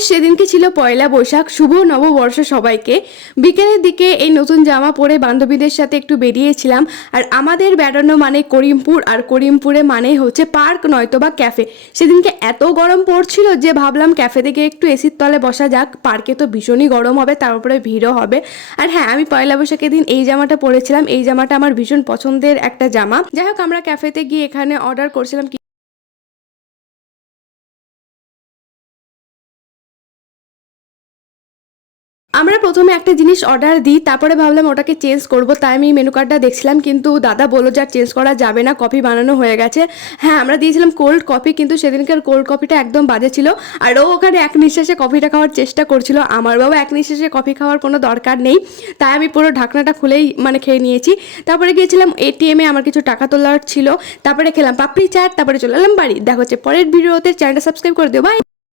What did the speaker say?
Guys, সেদিনকে ছিল পয়লা বৈশাখ। শুভ নববর্ষ সবাইকে। বিকেলের দিকে এই নতুন জামা পরে বান্ধবীদের সাথে একটু বেরিয়েছিলাম। আর আমাদের বেড়ানো মানে করিমপুর, আর করিমপুরে মানে হচ্ছে পার্ক নয়তো বা ক্যাফে। সেদিনকে এত গরম পড়ছিল যে ভাবলাম ক্যাফে থেকে একটু এসির তলে বসা যাক। পার্কে তো ভীষণই গরম হবে, তার উপরে ভিড়ও হবে। আর হ্যাঁ, আমি পয়লা বৈশাখের দিন এই জামাটা পরেছিলাম। এই জামাটা আমার ভীষণ পছন্দের একটা জামা। যাই হোক, আমরা ক্যাফেতে গিয়ে এখানে অর্ডার করছিলাম। আমরা প্রথমে একটা জিনিস অর্ডার দিই, তারপরে ভাবলাম ওটাকে চেঞ্জ করব। তাই আমি মেনু কার্ডটা দেখছিলাম, কিন্তু দাদা বললো যে আর চেঞ্জ করা যাবে না, কফি বানানো হয়ে গেছে। হ্যাঁ, আমরা দিয়েছিলাম কোল্ড কফি, কিন্তু সেদিনকার কোল্ড কফিটা একদম বাজে ছিল। আর ও ওখানে এক নিঃশ্বাসে কফিটা খাওয়ার চেষ্টা করছিল। আমার বাবা এক নিঃশ্বাসে কফি খাওয়ার কোনো দরকার নেই, তাই আমি পুরো ঢাকনাটা খুলেই খেয়ে নিয়েছি। তারপরে গিয়েছিলাম এটিএমে, আমার কিছু টাকা তোলার ছিল। তারপরে খেলাম পাপড়ি চাট, তারপরে চলে এলাম বাড়ি। দেখা হচ্ছে পরের ভিডিওতে। চ্যানেলটা সাবস্ক্রাইব করে দিও, বাই।